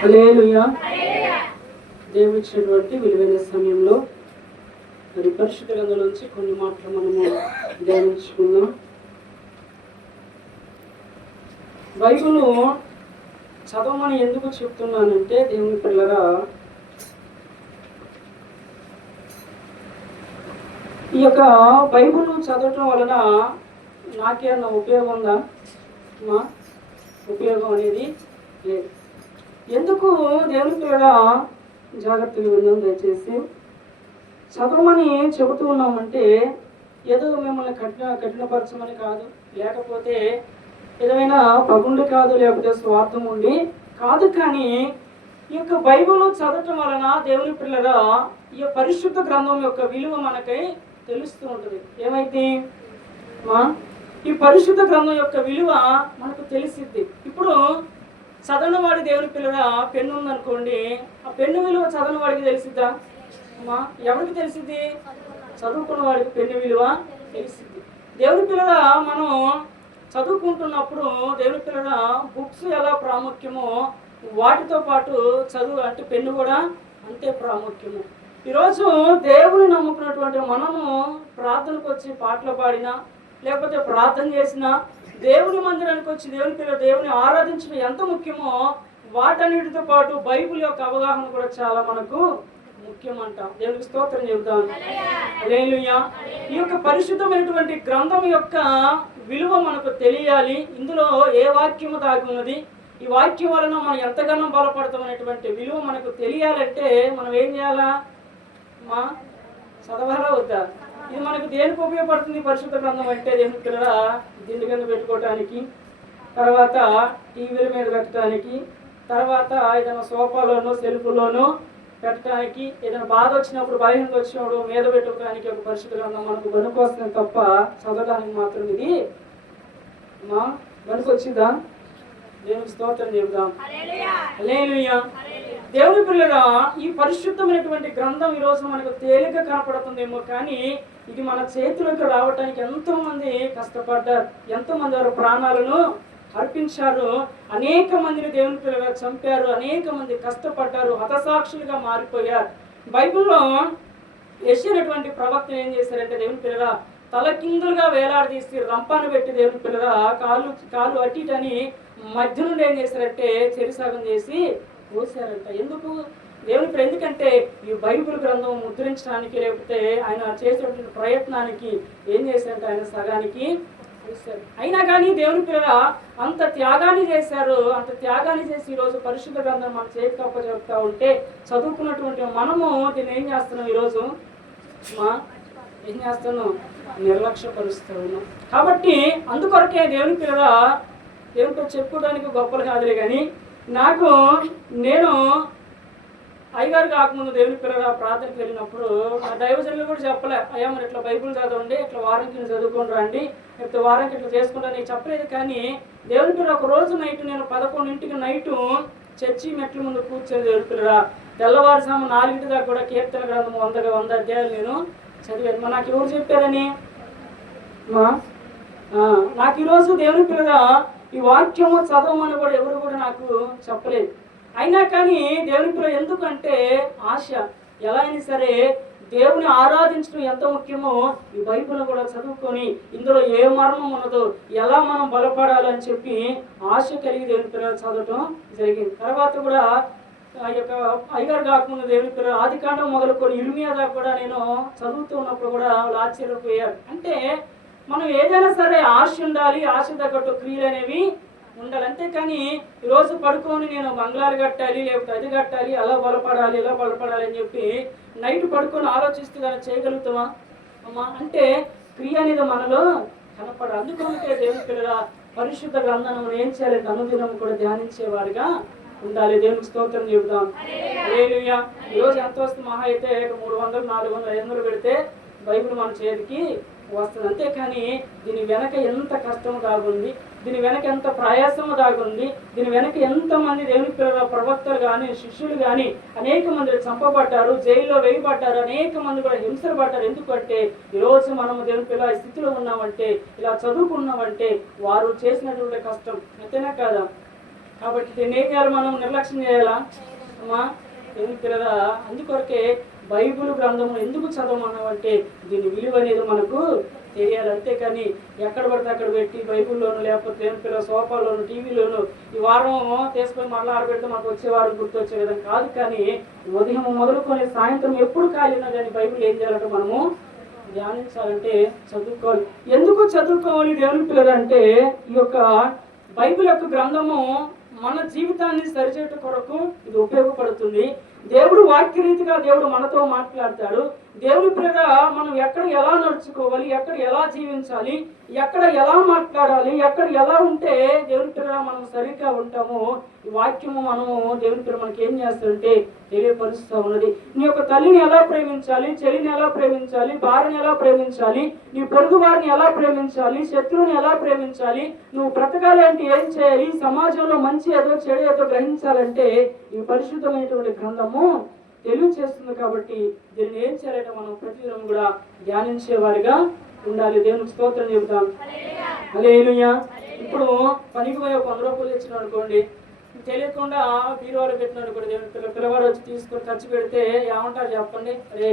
హల్లెలూయా. దేవుడు ఇచ్చినటువంటి విలువైన సమయంలో మరి పరిశుద్ధ గ్రంథంలోంచి కొన్ని మాటలు మనము ధ్యానించుకుందాం. బైబిల్ చదవమని ఎందుకు చెప్తున్నానంటే, దేవుని పిల్లరా, ఈ యొక్క బైబిల్ చదవటం వలన నాకేమన్నా ఉపయోగం ఉందా? మా ఉపయోగం అనేది లేదు. ఎందుకు దేవుని పిల్లరా జాగ్రత్తగా విందాం దయచేసి. చదవమని చెబుతూ ఉన్నామంటే ఏదో మిమ్మల్ని కఠినపరచమని కాదు, లేకపోతే ఏదైనా పగుండి కాదు, లేకపోతే స్వార్థం ఉండి కాదు. కానీ ఈ యొక్క బైబిల్ చదవటం వలన దేవుని పిల్లరా ఈ పరిశుద్ధ గ్రంథం యొక్క విలువ మనకై తెలుస్తూ ఉంటుంది. ఏమైతే ఈ పరిశుద్ధ గ్రంథం యొక్క విలువ మనకు తెలిసిద్ది. ఇప్పుడు చదవనివాడి దేవుని పిల్లరా పెన్ను ఉందనుకోండి, ఆ పెన్ను విలువ చదవనివాడికి తెలిసిద్దా? ఎవరికి తెలిసిద్ది? చదువుకున్న వాడికి పెన్ను విలువ తెలిసిద్ది. దేవుని పిల్లరా మనం చదువుకుంటున్నప్పుడు దేవుని పిల్లరా బుక్స్ ఎలా ప్రాముఖ్యమో వాటితో పాటు చదువు అంటే పెన్ను కూడా అంతే ప్రాముఖ్యము. ఈరోజు దేవుని నమ్ముకున్నటువంటి మనము ప్రార్థనకు వచ్చి పాటలు పాడినా, లేకపోతే ప్రార్థన చేసినా, దేవుని మందిరానికి వచ్చి దేవుని పిల్లలు దేవుని ఆరాధించడం ఎంత ముఖ్యమో వాటన్నిటితో పాటు బైబిల్ యొక్క అవగాహన కూడా చాలా మనకు ముఖ్యమంట. దేవునికి స్తోత్రం చెబుతాను. హల్లెలూయా. ఈ యొక్క పరిశుద్ధమైనటువంటి గ్రంథం యొక్క విలువ మనకు తెలియాలి. ఇందులో ఏ వాక్యము దాగి ఉన్నది, ఈ వాక్యం వలన మనం ఎంతగానో బలపడతాం అనేటువంటి విలువ మనకు తెలియాలంటే మనం ఏం చేయాలా? చదవాలా వద్దా? ఇది మనకు దేనికి ఉపయోగపడుతుంది? పరిశుద్ధ గ్రంథం అంటే దేవుని పిల్లల దిండు కింద పెట్టుకోవటానికి, తర్వాత టీవీల మీద పెట్టడానికి, తర్వాత ఏదైనా సోఫాలోనో సెల్ఫ్లోనో పెట్టడానికి, ఏదైనా బాధ వచ్చినప్పుడు బలహీనత వచ్చినప్పుడు మీద పెట్టుకోవడానికి ఒక పరిశుద్ధ గ్రంథం మనకు పనికొస్తుంది తప్ప చదవడానికి మాత్రం ఇది పనికొచ్చిందా? దేవునికి స్తోత్రం చెబుదాం. హల్లెలూయా. దేవుని పిల్లరా ఈ పరిశుద్ధమైనటువంటి గ్రంథం ఈ రోజు మనకు తేలిక కనపడుతుందేమో, కానీ ఇది మన చేతులకు రావటానికి ఎంతో మంది కష్టపడ్డారు, ఎంతో మంది వారు ప్రాణాలను అర్పించారు, అనేక మందిని దేవుని పిల్లగా చంపారు, అనేక మంది కష్టపడ్డారు, హతసాక్షులుగా మారిపోయారు. బైబిల్లో యెషయా ప్రవక్త ఏం చేశారంటే దేవుని పిల్లగా తలకిందులుగా వేలాడదీసి రంపాను పెట్టి దేవుని పిల్లగా కాలు అట్టిటని మధ్య నుండి ఏం చేశారంటే చెరిసాగం చేసి పోసారంట. ఎందుకు? దేవుని పిల్లలు ఎందుకంటే ఈ బైబిల్ గ్రంథం ముద్రించడానికి, లేకపోతే ఆయన చేసేటువంటి ప్రయత్నానికి ఏం చేశారంటే ఆయన సగానికి చేశారు. అయినా కానీ దేవుని పిల్లల అంత త్యాగాన్ని చేశారు. అంత త్యాగాన్ని చేసి ఈరోజు పరిశుద్ధ గ్రంథం మన చేతికి అప్పచెప్తా ఉంటే చదువుకున్నటువంటి మనము దీన్ని ఏం చేస్తున్నాం? ఈరోజు ఏం చేస్తున్నాం? నిర్లక్ష్యపరుస్తూ ఉన్నాం. కాబట్టి అందుకొరకే దేవుని పిల్లల దేవునితో చెప్పుకోవడానికి గొప్పలు కాదులే, కానీ నేను అయ్యగారు కాకముందు దేవుని పిల్లల ప్రార్థనకి వెళ్ళినప్పుడు నా దైవజనులు కూడా చెప్పలే, అయ్యా మరి ఇట్లా బైబుల్ చదవండి, ఇట్లా వారంకి చదువుకొని రండి, లేకపోతే వారంకి ఇట్లా చేసుకుంటా నీకు చెప్పలేదు. కానీ దేవుని పిల్లల ఒక రోజు నైట్ నేను 11 నైటు చర్చి మెట్ల ముందు కూర్చొని దేవుని పిల్లల తెల్లవారుజాము 4 దాకా కూడా కీర్తన గ్రంథం 100 అధ్యాయాలు నేను చదివాను. నాకు ఎవరు చెప్పారని? నాకు ఈరోజు దేవుని పిల్లల ఈ వాక్యము చదవమని కూడా ఎవరు కూడా నాకు చెప్పలేదు. అయినా కానీ దేవుని పిల్లలు ఎందుకంటే ఆశ, ఎలా అయినా సరే దేవుని ఆరాధించడం ఎంత ముఖ్యమో ఈ బైబిల్ కూడా చదువుకొని ఇందులో ఏ మర్మం ఉన్నదో, ఎలా మనం బలపడాలని చెప్పి ఆశ కలిగి దేవుని పిల్లలు చదవటం జరిగింది. తర్వాత కూడా ఆ యొక్క అయ్యగారు కాకముందు దేవుని పిల్లలు ఆదికాండం మొదలుకొని ఇర్మియా దాకా కూడా నేను చదువుతూ ఉన్నప్పుడు కూడా వాళ్ళు ఆశ్చర్యపోయారు. అంటే మనం ఏదైనా సరే ఆశ ఉండాలి, ఆశ తగ్గట్టు క్రియలు అనేవి ఉండాలి. అంతేకాని ఈరోజు పడుకొని నేను బంగ్లాలు కట్టాలి, లేకపోతే అది కట్టాలి, అలా బలపడాలి, ఇలా బలపడాలి అని చెప్పి నైట్ పడుకొని ఆలోచిస్తే దాన్ని చేయగలుగుతామా అమ్మా? అంటే క్రియ అనేది మనలో కనపడాలి. అందుకే దేవుని పిల్లల పరిశుద్ధ గ్రంథం ఏం చేయాలి? అనుదినం కూడా ధ్యానించేవారుగా ఉండాలి. దేవునికి స్తోత్రం చెబుతాం. హల్లెలూయా. ఈరోజు ఎంత వస్తుంది? మహా అయితే 300, 400, 500 పెడితే బైబిల్ మన చేతికి వస్తుంది. అంతేకాని దీని వెనక ఎంత కష్టం దాగుంది, దీని వెనక ఎంత ప్రయాసము దాగుంది, దీని వెనక ఎంతమంది దేవుని పిల్లల ప్రవక్తలు కానీ శిష్యులు కానీ అనేక మంది చంపబడ్డారు, జైల్లో వేయబడ్డారు, అనేక మంది కూడా హింసలు పడ్డారు. ఎందుకంటే ఈరోజు మనము దేవుని పిల్లల స్థితిలో ఉన్నామంటే, ఇలా చదువుకున్నామంటే వారు చేసినటువంటి కష్టం అంతేనా కాదా? కాబట్టి దీన్ని ఏం చేయాలి, మనం నిర్లక్ష్యం చేయాలా అమ్మా దేవుని పిల్లరా? అందుకొరకే బైబిల్ గ్రంథము ఎందుకు చదవమన్నామంటే దీని విలువ అనేది మనకు తెలియాలి. అంతేకాని ఎక్కడ పడితే అక్కడ పెట్టి బైబిల్లోను లేకపోతే దేవుని పిల్లల సోఫాలోను టీవీలోను ఈ వారం తీసుకొని మళ్ళీ ఆడబెడితే మనకు వచ్చే వారం గుర్తొచ్చే విధంగా కాదు. కానీ ఉదయం మొదలుకొని సాయంత్రం ఎప్పుడు ఖాళీనా కానీ బైబిల్ ఏం చేయాలంటే మనము ధ్యానించాలంటే చదువుకోవాలి. ఎందుకు చదువుకోవాలి దేవుని పిల్లలు అంటే ఈ యొక్క బైబిల్ యొక్క గ్రంథము మన జీవితాన్ని సరిచేయట కొరకు ఇది ఉపయోగపడుతుంది. దేవుడు వాక్యరీతిగా దేవుడు మనతో మాట్లాడతాడు. దేవుని ప్రేర మనం ఎక్కడ ఎలా నడుచుకోవాలి, ఎక్కడ ఎలా జీవించాలి, ఎక్కడ ఎలా మాట్లాడాలి, ఎక్కడ ఎలా ఉంటే దేవుని ప్రేర మనం సరిగ్గా ఉంటామో ఈ వాక్యము మనము దేవుని ప్రేర మనకి ఏం చేస్తుందంటే తెలియపరుస్తూ ఉన్నది. నీ యొక్క తల్లిని ఎలా ప్రేమించాలి, చెల్లిని ఎలా ప్రేమించాలి, భార్యని ఎలా ప్రేమించాలి, నీ పొరుగు వారిని ఎలా ప్రేమించాలి, శత్రువుని ఎలా ప్రేమించాలి, నువ్వు బ్రతకాలి అంటే ఏం చేయాలి, సమాజంలో మంచి ఏదో చెడు ఏదో గ్రహించాలంటే ఈ పరిశుద్ధమైనటువంటి గ్రంథము తెలియచేస్తుంది. కాబట్టి దీన్ని ఏం చేయాలంటే మనం ప్రతిదినం కూడా ధ్యానించేవారిగా ఉండాలి. దేవునికి స్తోత్రం చెబుతాం. హల్లెలూయా. ఇప్పుడు పనికి పోయి 100 రూపాయలు ఇచ్చిన అనుకోండి, తెలియకుండా బీరువాలో పెట్టిన అనుకోండి, దేవుని పిల్లవాడు వచ్చి తీసుకొని ఖర్చు పెడితే ఏమంటారు చెప్పండి? అరే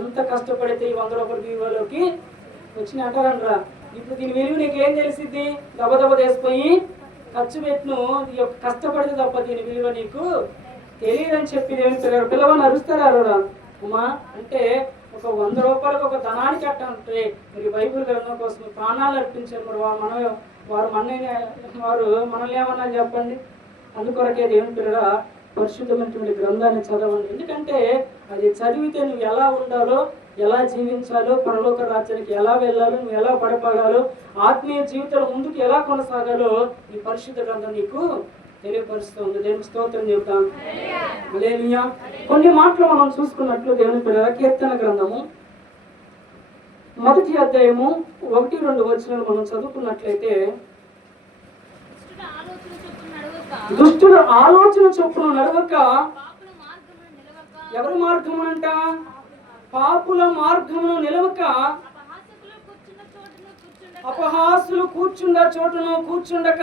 ఎంత కష్టపడితే ఈ 100 రూపాయలు బీరువాలోకి వచ్చిన అంటారనరా. ఇప్పుడు దీని విలువ నీకేం తెలిసిద్ది? దెబ్బ తీసిపోయి ఖర్చు పెట్టిను కష్టపడితే తప్ప దీని విలువ నీకు తెలియదని చెప్పి దేవుని పిల్లవాడిని అరుస్తారా అమ్మా అంటే ఒక 100 రూపాయలకు ఒక ధనానికి అట్ట అంటే మరి బైబిల్ గ్రంథం కోసం ప్రాణాలు అర్పించారు. మరి వారు మనల్ని ఏమన్నా చెప్పండి? అందుకొరకే దేవుని పిల్లల పరిశుద్ధమైనటువంటి గ్రంథాన్ని చదవండి. ఎందుకంటే అది చదివితే నువ్వు ఎలా ఉండాలో, ఎలా జీవించాలో, పరలోక రాజ్యానికి ఎలా వెళ్ళాలో, నువ్వు ఎలా పడపడాలో, ఆత్మీయ జీవితంలో ముందుకు ఎలా కొనసాగాలో ఈ పరిశుద్ధ గ్రంథం నీకు తెలియపరుస్తుంది. దేవుని స్తోత్రం చెబుతాం. హల్లెలూయా. కొన్ని మాటలు మనం చూసుకున్నట్లు దేవుని పిల్లల కీర్తన గ్రంథము 1వ అధ్యాయము 1-2 వచనాలు మనం చదువుకున్నట్లయితే, దుష్టుడు ఆలోచన చొప్పున నడవక ఎవరి మార్గము అంట? పాపుల మార్గమును నిలవక అపహాసులు కూర్చుండ చోటును కూర్చుండక.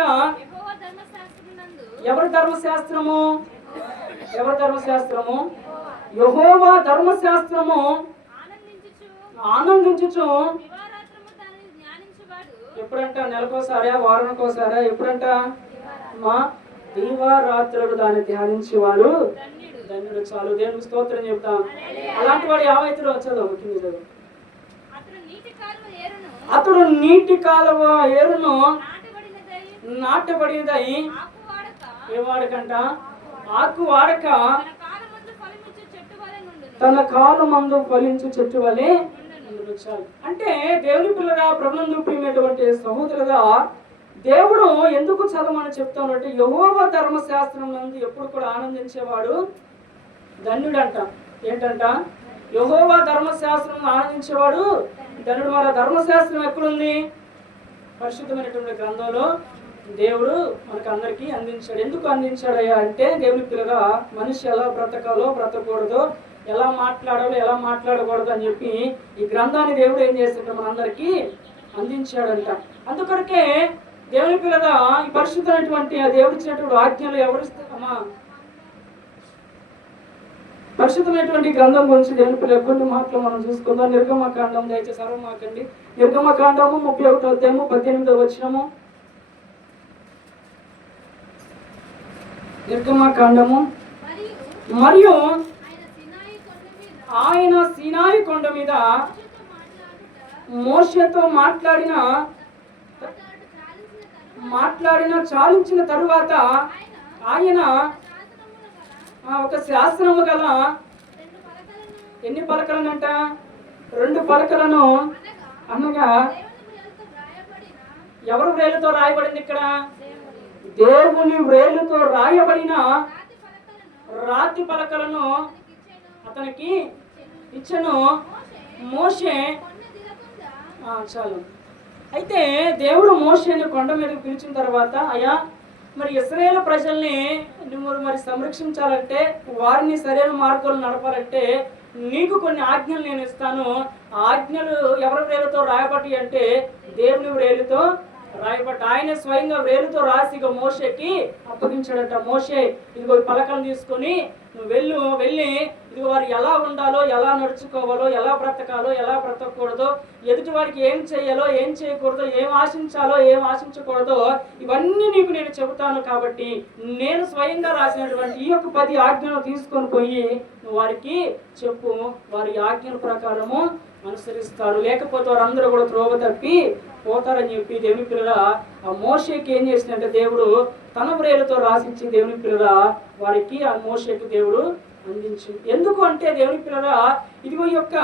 ఎవరి ధర్మశాస్త్రము? ఎవరి ధర్మశాస్త్రము? యెహోవా ధర్మశాస్త్రము ఆనందించుచు. ఎప్పుడంట? నెలకోసారా, వారానికోసారా? ఎప్పుడంట? మా దీవారాత్రులు దాన్ని ధ్యానించేవాడు ధన్యుడు. చాలు. దేవునికి స్తోత్రం చెప్తాం. అలాంటి వాడు ఏమైతే వచ్చాడు? అతడు నీటి కాలువ ఏరును నాటబడినదై ఏ వాడకంట? ఆకు వాడక తన కాలు మందు ఫలించు చెట్టు వలె. అంటే దేవుని పిల్లగా ప్రభునందు ప్రియమైనటువంటి సహోదరుగా దేవుడు ఎందుకు చదవమని చెప్తానంటే యెహోవా ధర్మశాస్త్రం నందు ఎప్పుడు కూడా ఆనందించేవాడు ధన్యుడంట. ఏంటంట? యెహోవా ధర్మశాస్త్రం ఆనందించేవాడు ధన్యుడు. మరి ధర్మశాస్త్రం ఎక్కడుంది? పరిశుద్ధమైనటువంటి గ్రంథంలో దేవుడు మనకు అందరికీ అందించాడు. ఎందుకు అందించాడయ్యా అంటే దేవుని పిల్లగా మనిషి ఎలా బ్రతకాలో బ్రతకూడదో, ఎలా మాట్లాడాలో ఎలా మాట్లాడకూడదు అని చెప్పి ఈ గ్రంథాన్ని దేవుడు ఏం చేస్తాడు? మనందరికీ అందించాడంట. అందుకొరకే దేవుని పిల్లగా ఈ పరిశుద్ధమైనటువంటి దేవుడు ఇచ్చినటువంటి ఆజ్ఞలు ఎవరిస్తామా? పరిశుద్ధమైనటువంటి గ్రంథం గురించి దేవుని పిల్లల కొన్ని మాటలు మనం చూసుకుందాం. నిర్గమకాండం దయచేసి సర్వమాకండి. నిర్గమకాండము 31వ అధ్యాయము 18వ వచనము. నిర్గమకాండము. మరియు ఆయన సీనాయి కొండ మీద మోషేతో మాట్లాడిన చాలించిన తరువాత ఆయన ఒక శాస్త్రము గల ఎన్ని పలకలనంట? 2 పలకలను. అనగా ఎవరు వ్రేలుతో రాయబడింది ఇక్కడ? దేవుని వ్రేలుతో రాయబడిన రాతి పలకలను అతనికి ఇచ్చను. మోషే చాలు. అయితే దేవుడు మోషేని కొండ మీదకి పిలిచిన తర్వాత, అయ్యా మరి ఇశ్రాయేలు ప్రజల్ని నువ్వు మరి సంరక్షించాలంటే, వారిని సరైన మార్గంలో నడపాలంటే నీకు కొన్ని ఆజ్ఞలు నేను ఇస్తాను. ఆజ్ఞలు ఎవరి వ్రేలుతో రాయబడి అంటే దేవుని వ్రేలుతో రాయబడ్డ. ఆయన స్వయంగా వేలుతో రాసి ఇక మోషేకి అప్పగించాడట. మోషే ఇదిగో ఈ పలకలు తీసుకొని నువ్వు వెళ్ళి ఇదిగో వారు ఎలా ఉండాలో, ఎలా నడుచుకోవాలో, ఎలా బ్రతకాలో, ఎలా బ్రతకూడదో, ఎదుటి వారికి ఏం చేయాలో, ఏం చేయకూడదో, ఏం ఆశించాలో, ఏం ఆశించకూడదో ఇవన్నీ నీకు నేను చెబుతాను. కాబట్టి నేను స్వయంగా రాసినటువంటి ఈ యొక్క 10 ఆజ్ఞలు తీసుకొని పోయి నువ్వు వారికి చెప్పు. వారి ఆజ్ఞల ప్రకారము అనుసరిస్తారు, లేకపోతే వారందరూ కూడా త్రోవ తప్పి పోతారని చెప్పి దేవుని పిల్లల ఆ మోషేకి ఏం చేసిందంటే దేవుడు తన వ్రేలుతో రాసిచ్చి దేవుని పిల్లల వారికి ఆ మోషేకి దేవుడు అందించింది. ఎందుకు అంటే దేవుని పిల్లల ఇదిగో ఈ యొక్క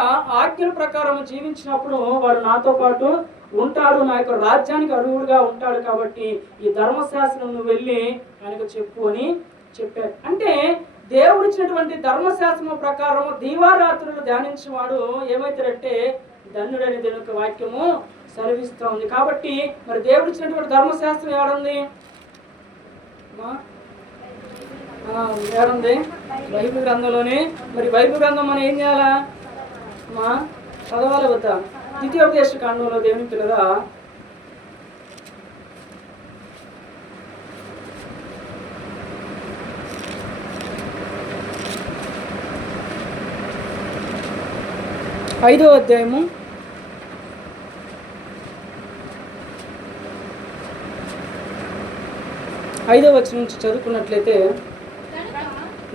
ఆజ్ఞల ప్రకారం జీవించినప్పుడు వాడు నాతో పాటు ఉంటాడు, నా యొక్క రాజ్యానికి అర్హుడుగా ఉంటాడు. కాబట్టి ఈ ధర్మశాస్త్రం నువ్వు వెళ్ళి ఆయనకు చెప్పు అని చెప్పాడు. అంటే దేవుడు ఇచ్చినటువంటి ధర్మశాస్త్రం ప్రకారం దీవారాత్రులు ధ్యానించేవాడు ఏమైతాడంటే ధన్యుడని దేవుని యొక్క వాక్యము సెలవిస్తూ ఉంది. కాబట్టి మరి దేవుడు ఇచ్చినటువంటి ధర్మశాస్త్రం ఏడుంది? ఏడుంది? బైబిల్ గ్రంథంలోనే. మరి బైబిల్ గ్రంథం మనం ఏం చేయాలా? చదవాలి వద్దా? ద్వితీయోపదేశ కాండంలో దేవుని పిల్లరా 5వ అధ్యాయము 5వ వచనం నుంచి చదువుకున్నట్లయితే